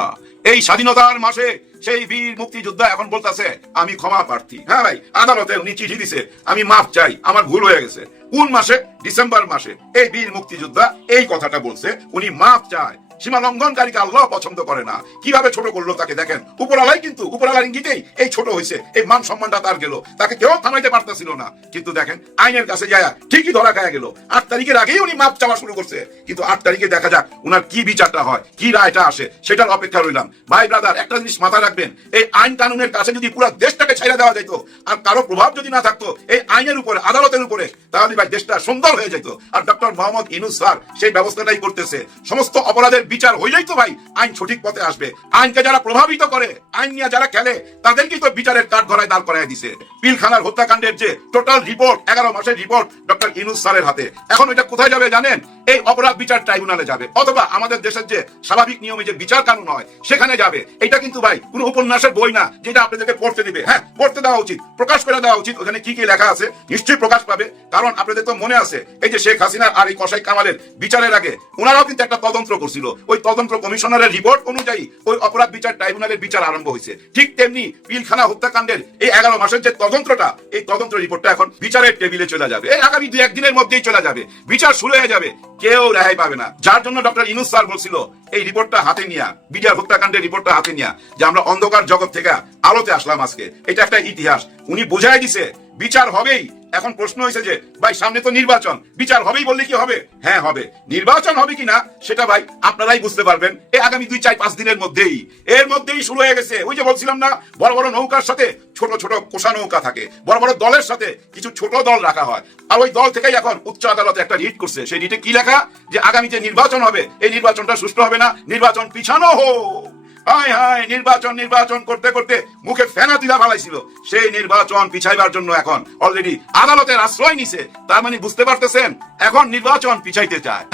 এই স্বাধীনতার মাসে সেই বীর মুক্তিযোদ্ধা এখন বলতেছে আমি ক্ষমা প্রার্থী। হ্যাঁ ভাই, আদালতে উনি চিঠি দিছে, আমি মাফ চাই, আমার ভুল হয়ে গেছে। কোন মাসে? ডিসেম্বর মাসে এই বীর মুক্তিযোদ্ধা এই কথাটা বলছে, উনি মাফ চায়। সীমা লঙ্ঘনকারীকে আল্লাহ পছন্দ করে না। কিভাবে ছোট করলো তাকে দেখেন। উপরালাই কিন্তু উপরালার ইঙ্গিতেই এই ছোট হয়েছে, এই মান সম্মানটা তার গেল, তাকে কেউ থামাইতে পারতেছিল না। কিন্তু দেখেন, আইনের কাছে যায় ঠিকই ধরা খায় গেল। 8 তারিখের আগেই উনি মাপ চাওয়া শুরু করছে, কিন্তু 8 তারিখে দেখা যাক উনার কি বিচারটা হয়, কি রায়টা আসে, সেটার অপেক্ষা রইলাম। ভাই ব্রাদার, একটা জিনিস মাথায় রাখবেন, এই আইন কানুনের কাছে যদি পুরো দেশটাকে ছাইড়া দেওয়া যেত, আর কারো প্রভাব যদি না থাকতো এই আইনের উপরে, আদালতের উপরে, তাহলে ভাই দেশটা সুন্দর হয়ে যেত। আর ডক্টর মোহাম্মদ ইউনূস স্যার সেই ব্যবস্থাটাই করতেছে। সমস্ত অপরাধের বিচার হইলেই তো ভাই আইন সঠিক পথে আসবে। আইনকে যারা প্রভাবিত করে, আইন নিয়ে যারা খেলে, তাদেরকেই তো বিচারের কাঠ ধরায় দাঁড় করায় দিছে। পিলখানার হত্যাকাণ্ডের যে টোটাল রিপোর্ট, 11 মাসের রিপোর্ট ডক্টর ইউনূস স্যারের হাতে। এখন এটা কোথায় যাবে জানেন? এই অপরাধ বিচার ট্রাইব্যুনালে যাবে, অথবা আমাদের দেশের যে স্বাভাবিক নিয়মে যে বিচার কানুন হয় সেখানে যাবে। এটা কিন্তু ভাই কোনো উপন্যাসের বই না যেটা আপনাদেরকে পড়তে দিবে। হ্যাঁ, পড়তে দেওয়া উচিত, প্রকাশ করে দেওয়া উচিত। ওখানে কি কি লেখা আছে নিশ্চয়ই প্রকাশ পাবে। কারণ আপনাদের তো মনে আছে এই যে শেখ হাসিনা আর এই কসাই কামালের বিচারের আগে ওনারাও কিন্তু একটা তদন্ত করছিল। ওই তদন্ত কমিশনারের রিপোর্ট অনুযায়ী ওই অপরাধ বিচার ট্রাইব্যুনালের বিচার আরম্ভ হয়েছে। ঠিক তেমনি পিলখানা হত্যাকাণ্ডের এই 11 মাসের যে তদন্তটা, এই তদন্ত রিপোর্টটা এখন বিচারের টেবিলে চলে যাবে। এই আগামী 2-1 দিনের মধ্যেই চলে যাবে, বিচার শুরু হয়ে যাবে, কেউ রেহাই পাবে না। যার জন্য ডক্টর ইউনূস স্যার বলছিল এই রিপোর্টটা হাতে নিয়া, বিডিআর হত্যাকাণ্ডের রিপোর্টটা হাতে নিয়া, যে আমরা অন্ধকার জগৎ থেকে আলোতে আসলাম আজকে। এটা একটা ইতিহাস। উনি বুঝাই দিছে বিচার হবেই। এখন প্রশ্ন হয়েছে যে ভাই সামনে তো নির্বাচন, বিচার হবেই বললে কি হবে? হ্যাঁ হবে। নির্বাচন হবে কিনা সেটা ভাই আপনারাই বুঝতে পারবেন এই আগামী 2-4-5 দিনের মধ্যেই। এর মধ্যেই শুরু হয়ে গেছে। ওই যে বলছিলাম না, বড় বড় নৌকার সাথে ছোট ছোট কোষা নৌকা থাকে, বড় বড় দলের সাথে কিছু ছোট দল রাখা হয়। আর ওই দল থেকেই এখন উচ্চ আদালতে একটা রিট করছে। সেই রিটে কি লেখা? যে আগামী যে নির্বাচন হবে এই নির্বাচনটা সুষ্ঠু হবে না, নির্বাচন পিছানো হোক। হায় হায়, নির্বাচন নির্বাচন করতে করতে মুখে ফেনা তুলা ফালাইছিল, সেই নির্বাচন পিছাইবার জন্য এখন অলরেডি আদালতের আশ্রয় নিছে। তার মানে বুঝতে পারতেছেন এখন নির্বাচন পিছাইতে চায়।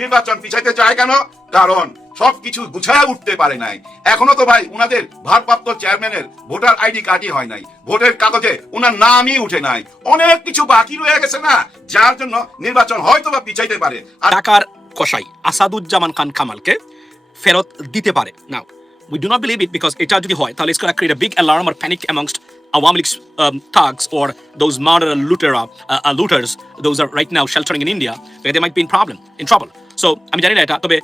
নির্বাচন পিছাইতে চায় কেন? কারণ সবকিছু গুছায়া উঠতে পারে নাই। এখনো তো ভাই উনাদের ভারপ্রাপ্ত চেয়ারম্যানের ভোটার আইডি কার্ডই হয় নাই, ভোটের কাগজে উনার নামই উঠে নাই, অনেক কিছু বাকি রয়ে গেছে না, যার জন্য নির্বাচন হয়তো বা পিছাইতে পারে। আর ঢাকার কসাই আসাদুজ্জামান খান কামালকে ফেরত দিতে পারে। নাও we do not believe it, because এটা যদি হয় তাহলে it's going to create a big alarm or panic amongst Awami League thugs or those murderer looters, those are right now sheltering in India. They might be in trouble. So আমি জানি না এটা, তবে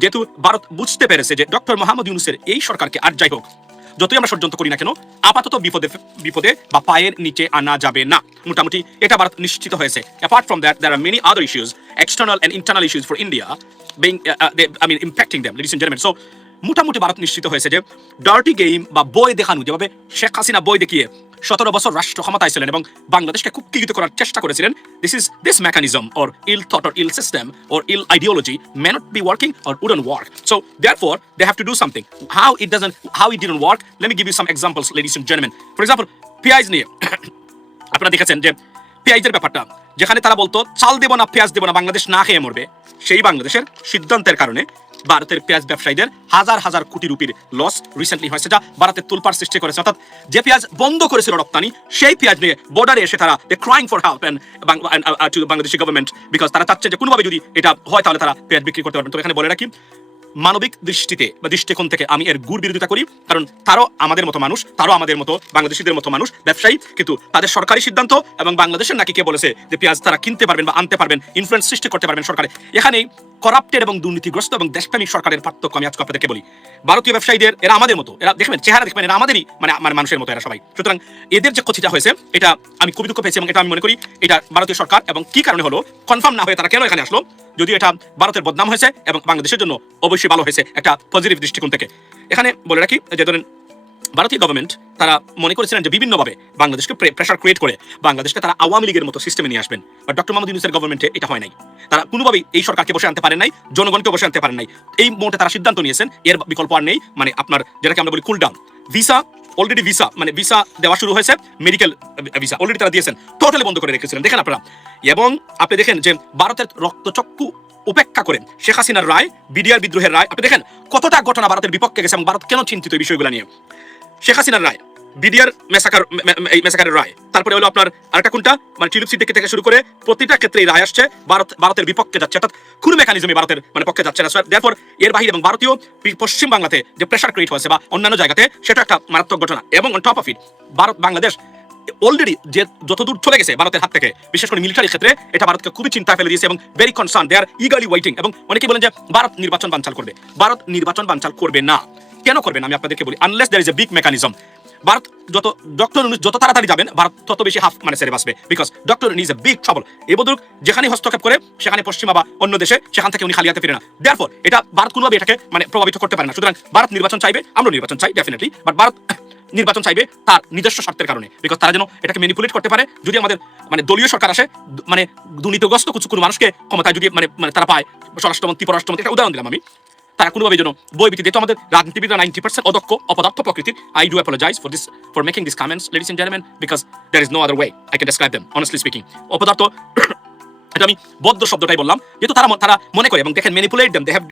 যেহেতু ভারত বুঝতে পেরেছে যে ডক্টর মোহাম্মদ ইউনূসের এই সরকারকে আর যাই হোক যতই আমরা ষড়যন্ত্র করি না কেন আপাতত বিপদে বা পায়ের নিচে আনা যাবে না, মোটামুটি এটা ভারত নিশ্চিত হয়েছে। Apart from that there are many other issues, external and internal issues for India being impacting them, ladies and gentlemen. So মোটামুটি ভারত নিশ্চিত হয়েছে যে ডার্টি গেম বা বই দেখানো, যেভাবে শেখ হাসিনা বই দেখিয়ে 17 বছর রাষ্ট্র ক্ষমতায় ছিলেন এবং বাংলাদেশকে কুক্ষিগত করার চেষ্টা করেছিলেন, this mechanism or ill thought or ill system or ill ideology may not be working or wouldn't work. So therefore they have to do something. How it didn't work, let me give you some examples, ladies and gentlemen. For example, পেঁয়াজ নিয়ে আপনারা দেখেছেন যে পেঁয়াজের ব্যাপারটা, যেখানে তারা বলতো চাল দেব না, পেঁয়াজ দেব না, বাংলাদেশ না খেয়ে মরবে, সেই বাংলাদেশের সিদ্ধান্তের কারণে ভারতের পেঁয়াজ ব্যবসায়ীদের হাজার হাজার কোটি রুপির লস রিসেন্টলি হয়েছে, যা ভারতের তুলপার সৃষ্টি করেছে। অর্থাৎ যে পেঁয়াজ বন্ধ করেছিল রপ্তানি, সেই পেঁয়াজ নিয়ে বর্ডারে এসে তারা crying for help to Bangladeshi government, because তারা চাচ্ছে যে কোনোভাবে যদি এটা হয় তাহলে তারা পেঁয়াজ বিক্রি করতে পারবেন। তো এখানে বলে রাখি, মানবিক দৃষ্টিতে বা দৃষ্টিকোণ থেকে আমি এর গুড় বিরোধিতা করি, কারণ তারও আমাদের মতো মানুষ, তারও আমাদের মতো বাংলাদেশিদের মতো মানুষ, ব্যবসায়ী, কিন্তু তাদের সরকারি সিদ্ধান্ত এবং বাংলাদেশের নাকি কে বলেছে যে পেঁয়াজ তারা কিনতে পারবেন বা আনতে পারবেন, ইনফ্লুয়েন্স সৃষ্টি করতে পারবেন সরকারে। এখানেই করাপ্টেড এবং দুর্নীতিগ্রস্ত এবং দেশপ্রেমিক সরকারের পার্থক্য আমি আজকে আপনাদেরকে বলি। ভারতীয় ব্যবসায়ীদের, এরা আমাদের মতো, এরা দেখবেন চেহারা দেখবেন এরা আমাদেরই মানে মানুষের মতো এরা সবাই। সুতরাং এদের যে ক্ষতিটা হয়েছে এটা আমি খুবই দুঃখ পেয়েছি এবং এটা আমি মনে করি এটা ভারতীয় সরকার এবং কি কারণে হলো কনফার্ম না হয়ে তারা কেন এখানে আসলো, যদিও এটা ভারতের বদনাম হয়েছে এবং বাংলাদেশের জন্য অবশ্যই ভালো হয়েছে একটা পজিটিভ দৃষ্টিকোণ থেকে। এখানে বলে রাখি যে ধরেন ভারতীয় গভর্নমেন্ট তারা মনে করেছিলেন যে বিভিন্নভাবে বাংলাদেশকে প্রেশার ক্রিয়েট করে বাংলাদেশকে তারা আওয়ামী লীগের মতো সিস্টেমে নিয়ে আসবেন, বাট ডক্টর মোহাম্মদ ইউনূসের গভর্নমেন্টে এটা হয় নাই। তারা কোনোভাবেই এই সরকারকে বসে আনতে পারেন নাই, জনগণকে বসে আনতে পারেন নাই। এই মুহূর্তে তারা সিদ্ধান্ত নিয়েছেন, এর বিকল্প আর নেই, মানে আপনার যেটাকে আমরা বলি cool down visa, already visa দেওয়া শুরু হয়েছে, মেডিকেল ভিসা অলরেডি তারা দিয়েছেন, টোটালি বন্ধ করে রেখেছিলেন দেখেন আপনারা। এবং আপনি দেখেন যে ভারতের রক্তচক্ষু উপেক্ষা করেন শেখ হাসিনার রায়, বিডিআর বিদ্রোহের রায়, আপনি দেখেন কতটা ঘটনা ভারতের বিপক্ষে গেছে এবং ভারত কেন চিন্তিত এই বিষয়গুলো নিয়ে। শেখ হাসিনার রায়, বিডিআর মেসাকারের রায়, তারপরে হলো আপনার আরেকটা কোনটা মানে টিউলিপ সিটি থেকে শুরু করে প্রতিটা ক্ষেত্রে এই রায় আসছে ভারতের বিপক্ষে যাচ্ছে, অর্থাৎ কোনো মেকানিজমই ভারতের মানে পক্ষে যাচ্ছে না। দেয়ারফর এর বাহিরে এবং ভারতীয় পশ্চিম বাংলাতে যে প্রেশার ক্রিয়েট হয়েছে বা অন্যান্য জায়গাতে সেটা একটা মারাত্মক ঘটনা। এবং on top of it Bangladesh already যে যতদূর চলে গেছে ভারতের হাত থেকে, বিশেষ করে মিলিটারি ক্ষেত্রে, এটা ভারতকে খুবই চিন্তা ফেলে দিয়েছে এবং ভেরি কনসার্ন, দে আর ইগারলি ওয়েটিং। এবং অনেকেই বলেন যে ভারত নির্বাচন বানচাল করবে, ভারত নির্বাচন বানচাল করবে না। কেন করবে না আমি আপনাদেরকে বলি, unless there is a big mechanism. Bharat doctor Yunus যত তাড়াতাড়ি যাবেন ভারত তত বেশি হাফ মানে সেরে বাঁচবে, because doctor Yunus is a big trouble. এই বদল যেখানে হস্তক্ষেপ করে সেখানে পশ্চিমা বা অন্য দেশে, সেখান থেকে উনি খালি হাতে ফিরে না। দেয়ারফর এটা ভারত কোনোভাবে এটাকে মানে প্রভাবিত করতে পারে না। সুতরাং ভারত নির্বাচন চাইবে, আমরা নির্বাচন চাই ডেফিনেটলি, বাট ভারত নির্বাচন চাইবে তার নিজস্ব স্বার্থের কারণে, বিকজ তারা যেন এটাকে ম্যানিপুলেট করতে পারে। যদি আমাদের মানে দলীয় সরকার আসে, মানে দুর্নীতিগ্রস্ত কিছু মানুষকে ক্ষমতায় যদি মানে তারা পায়, স্বরাষ্ট্রমন্ত্রী পররাষ্ট্রমন্ত্রী, একটা উদাহরণ দিলাম আমি, তারা কোনোভাবে যেন বই ভিত্তিতে, আমাদের রাজনীতিবিদরা 90% অদক্ষ অপদার্থ প্রকৃতির। I do apologize for making these comments, ladies and gentlemen, because there is no other way I can describe them, honestly speaking. অপদার্থ, এটা আমি বদ্ধ শব্দটাই বললাম, যেহেতু তারা মনে করে এবং দেখেন ম্যানিপুলেট দেম, they have